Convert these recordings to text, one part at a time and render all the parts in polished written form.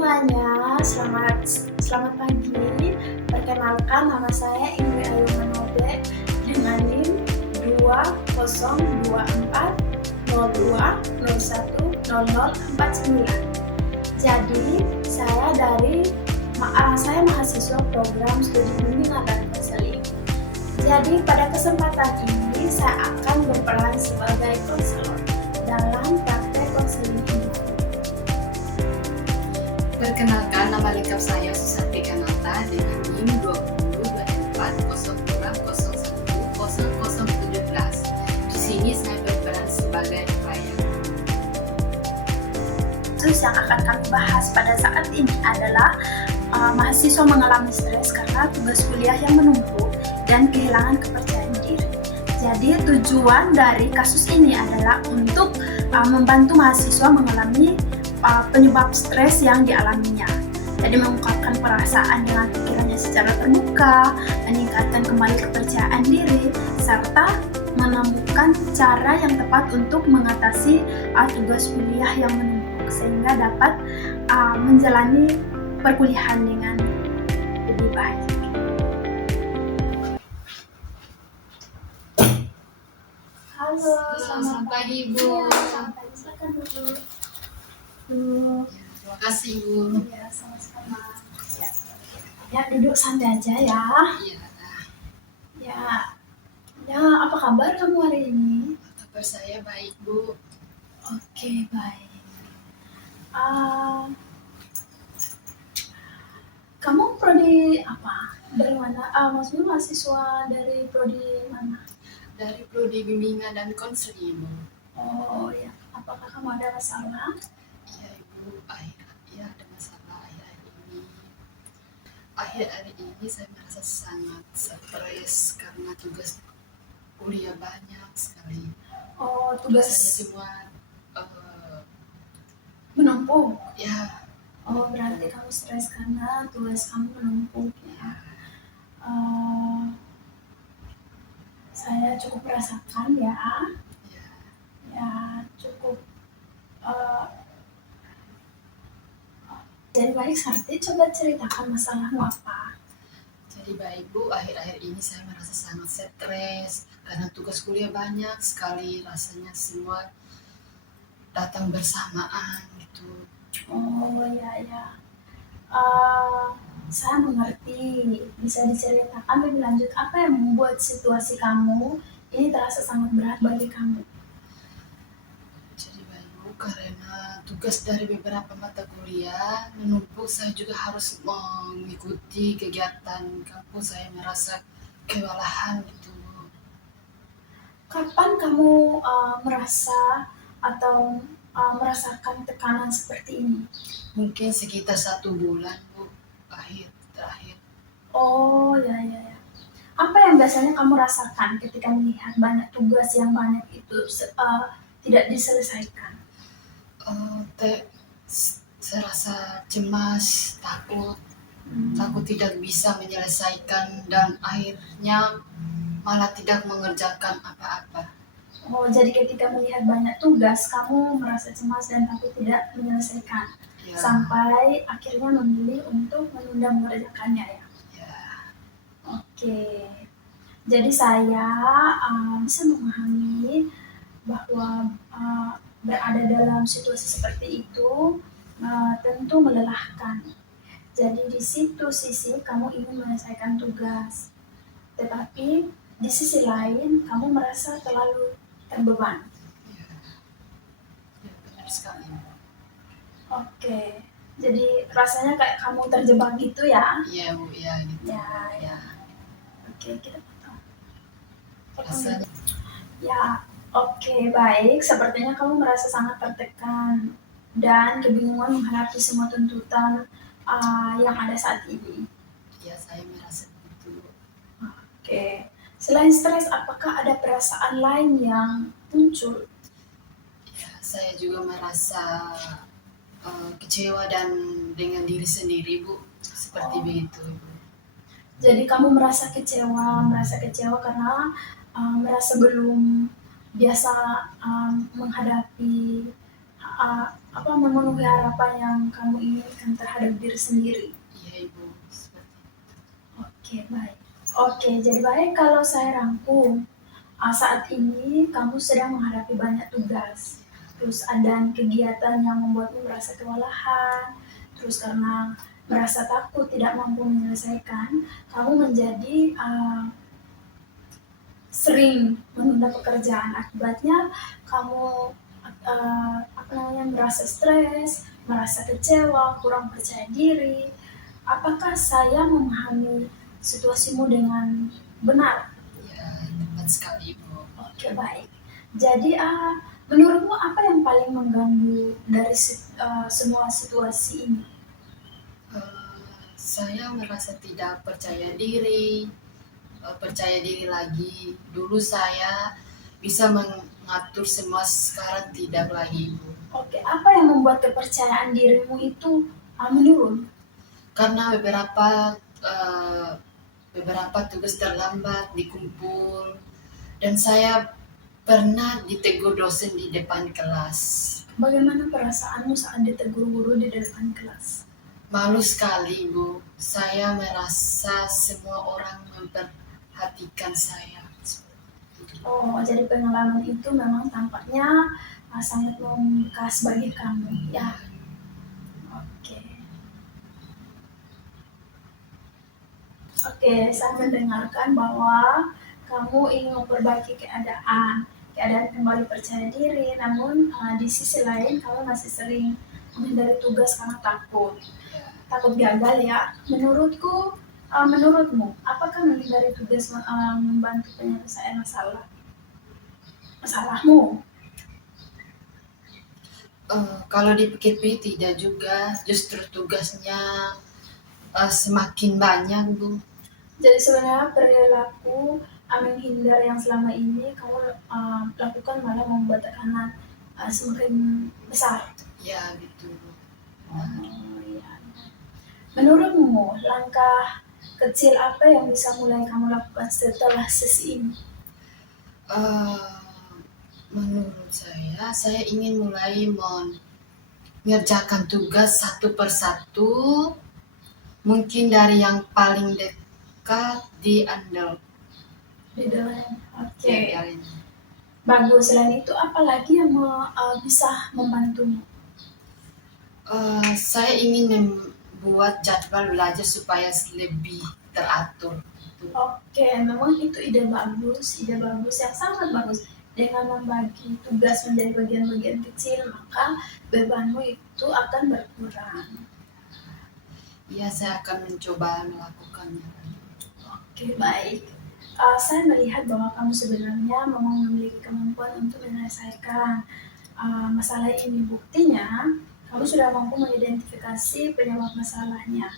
semuanya, selamat pagi. Perkenalkan, nama saya Indri Ayu Manode dengan NIM 202402010049. Jadi, saya mahasiswa program studi bimbingan dan konseling. Jadi, pada kesempatan ini saya akan berperan sebagai konselor dalam praktek konseling ini. Perkenalkan, nama lengkap saya Susanti Kanata dengan NIM 202402010017. Di sini saya berperan sebagai pelayan. Kasus yang akan kami bahas pada saat ini adalah mahasiswa mengalami stres karena tugas kuliah yang menumpuk dan kehilangan kepercayaan diri. Jadi tujuan dari kasus ini adalah untuk membantu mahasiswa mengalami penyebab stres yang dialaminya. Jadi mengungkapkan perasaan dengan pikirannya secara terbuka, meningkatkan kembali kepercayaan diri, serta menemukan cara yang tepat untuk mengatasi tugas kuliah yang menumpuk sehingga dapat menjalani perkuliahan dengan lebih baik. Halo, Selamat pagi, Bu. Selamat pagi, silakan duduk. Terima kasih, Bu. Ya, sama-sama. Ya, duduk santai aja ya. Ya, Ya, apa kabar kamu hari ini? kabar saya baik, Bu. Oke, baik. Kamu prodi apa? Dari mana? Maksudnya mahasiswa dari prodi mana? Dari Prodi Bimbingan dan Konseling, Bu. Oh ya, apakah kamu ada masalah? Iya, Ibu. Ada masalah akhir-akhir ini. Akhir-akhir ini saya merasa sangat stres karena tugas kuliah banyak sekali. Oh, Tugasnya tugas semua menumpuk. ya. Oh, berarti kamu stres karena tugas kamu menumpuk ya. Saya cukup merasakan ya. Ya, cukup. Jadi baik, Sarti, coba ceritakan masalahmu apa? Jadi baik, Bu, akhir-akhir ini saya merasa sangat stres karena tugas kuliah banyak sekali, rasanya semua datang bersamaan gitu. Oh ya. Saya mengerti. Bisa diceritakan lebih lanjut apa yang membuat situasi kamu ini terasa sangat berat bagi kamu? Jadi baik, Bu, karena tugas dari beberapa mata kuliah menumpuk, saya juga harus mengikuti kegiatan kampus. Saya merasa kewalahan gitu, Bu. Kapan kamu merasa atau merasakan tekanan seperti ini? Mungkin sekitar 1 bulan, Bu, terakhir. Oh ya. Apa yang biasanya kamu rasakan ketika melihat banyak tugas yang banyak itu tidak diselesaikan? Saya rasa cemas, takut tidak bisa menyelesaikan dan akhirnya malah tidak mengerjakan apa-apa. Oh, jadi ketika melihat banyak tugas, kamu merasa cemas dan takut tidak menyelesaikan, Ya, sampai akhirnya memilih untuk menunda mengerjakannya ya. ya, Oke, jadi saya bisa memahami bahwa berada dalam situasi seperti itu tentu melelahkan. Jadi di situ sisi kamu ingin menyelesaikan tugas, tetapi di sisi lain kamu merasa terlalu terbeban. ya, benar sekali. Oke, jadi rasanya kayak kamu terjebak gitu ya? Iya, Bu, ya gitu. Ya. Oke, kita potong. Rasanya Ya, oke, baik. Sepertinya kamu merasa sangat tertekan dan kebingungan menghadapi semua tuntutan yang ada saat ini. ya, saya merasa begitu. Oke, selain stres, apakah ada perasaan lain yang muncul? Ya, saya juga merasa kecewa dan dengan diri sendiri, Bu, seperti begitu, Bu. Jadi kamu merasa kecewa karena merasa belum biasa menghadapi memenuhi harapan yang kamu inginkan terhadap diri sendiri. Iya Ibu, seperti Oke, baik. Oke, jadi baik kalau saya rangkum. Saat ini kamu sedang menghadapi banyak tugas, terus ada kegiatan yang membuatmu merasa kewalahan, terus karena merasa takut tidak mampu menyelesaikan, kamu menjadi sering menunda pekerjaan. Akibatnya kamu merasa stres, merasa kecewa, kurang percaya diri. Apakah saya memahami situasimu dengan benar? ya, tepat sekali Ibu. Oke, baik. Jadi, menurutmu apa yang paling mengganggu dari semua situasi ini? Saya merasa tidak percaya diri lagi. Dulu saya bisa mengatur semua, sekarang tidak lagi Ibu. Oke, apa yang membuat kepercayaan dirimu itu menurun? Karena beberapa tugas terlambat dikumpul, dan saya pernah ditegur dosen di depan kelas. Bagaimana perasaanmu saat ditegur guru di depan kelas? Malu sekali Ibu, saya merasa semua orang memperhatikan saya. Oh, jadi pengalaman itu memang tampaknya sangat membekas bagi kamu, ya. Oke. Oke, saya mendengarkan bahwa kamu ingin memperbaiki keadaan kembali percaya diri, namun di sisi lain kamu masih sering menghindari tugas karena takut gagal ya. Menurutmu, apakah menghindari tugas membantu penyelesaian masalahmu? Kalau dipikir-pikir tidak juga, justru tugasnya semakin banyak Bu. Jadi sebenarnya perilaku menghindar yang selama ini kamu lakukan malah membuat tekanan semakin besar. Ya gitu. Ya. Menurutmu, langkah kecil apa yang bisa mulai kamu lakukan setelah sesi ini? Menurut saya ingin mulai mengerjakan tugas satu persatu, mungkin dari yang paling dekat diandal. Di dalam, oke. Biarin. Bagus. Selain itu, apa lagi yang bisa membantumu? Saya ingin membuat jadwal belajar supaya lebih teratur. Oke, memang itu ide bagus yang sangat bagus. Dengan membagi tugas menjadi bagian-bagian kecil, maka bebanmu itu akan berkurang. Ya, saya akan mencoba melakukannya. Oke, baik. Saya melihat bahwa kamu sebenarnya memang memiliki kemampuan untuk menyelesaikan masalah ini. Buktinya, kamu sudah mampu mengidentifikasi penyebab masalahnya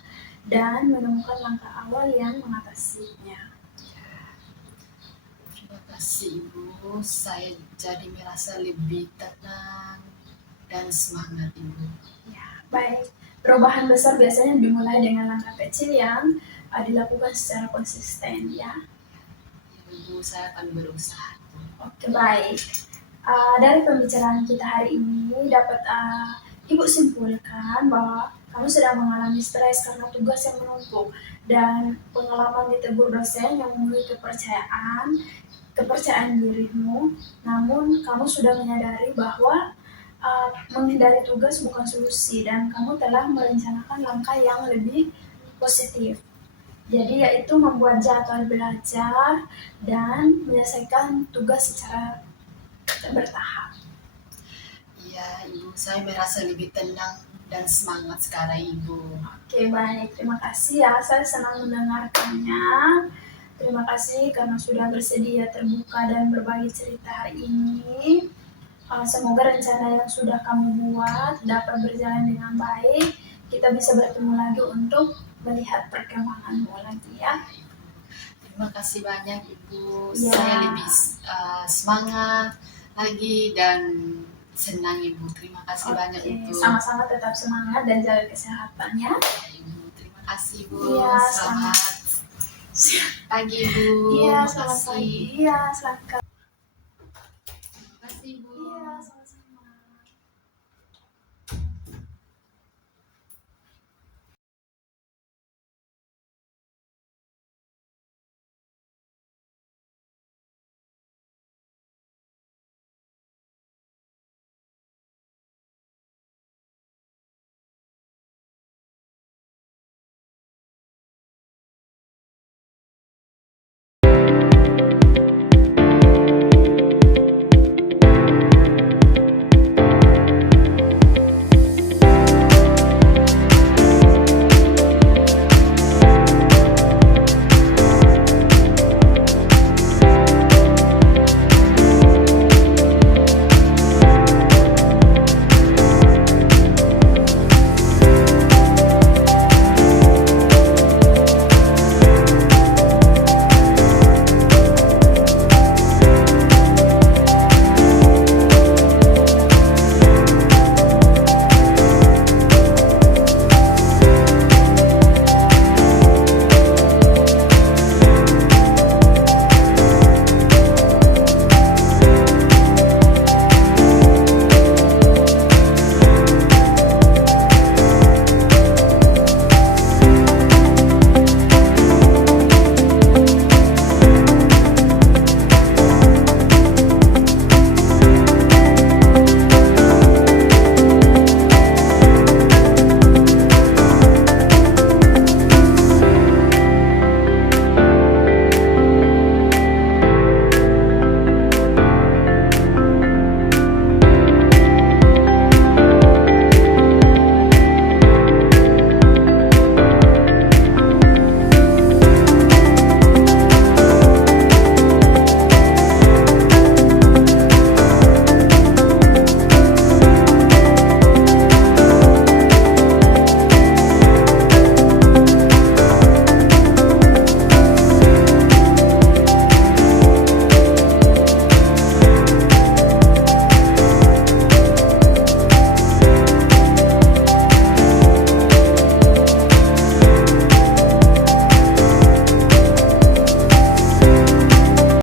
dan menemukan langkah awal yang mengatasinya. Terima kasih Ibu, saya jadi merasa lebih tenang dan semangat Ibu. Ya, baik. Perubahan besar biasanya dimulai dengan langkah kecil yang dilakukan secara konsisten, ya. Ibu, saya akan berusaha. Oke, baik. Dari pembicaraan kita hari ini dapat Ibu simpulkan bahwa kamu sedang mengalami stres karena tugas yang menumpuk dan pengalaman ditegur dosen yang memulai kepercayaan dirimu. Namun kamu sudah menyadari bahwa menghindari tugas bukan solusi dan kamu telah merencanakan langkah yang lebih positif. Jadi yaitu membuat jadwal belajar dan menyelesaikan tugas secara bertahap. Iya Ibu, saya merasa lebih tenang dan semangat sekarang Ibu. Oke, baik. Terima kasih ya, saya senang mendengarkannya. Terima kasih karena sudah bersedia terbuka dan berbagi cerita hari ini. Semoga rencana yang sudah kamu buat dapat berjalan dengan baik. Kita bisa bertemu lagi untuk melihat perkembanganmu lagi ya. Terima kasih banyak Ibu, Ya. saya lebih semangat lagi dan senang Ibu. Terima kasih banyak Ibu. Sama-sama tetap semangat dan jaga kesehatan ya. Ibu, terima kasih Bu. Iya, Selamat pagi Ibu. Iya, Terima selamat kasih. pagi. Iya, selamat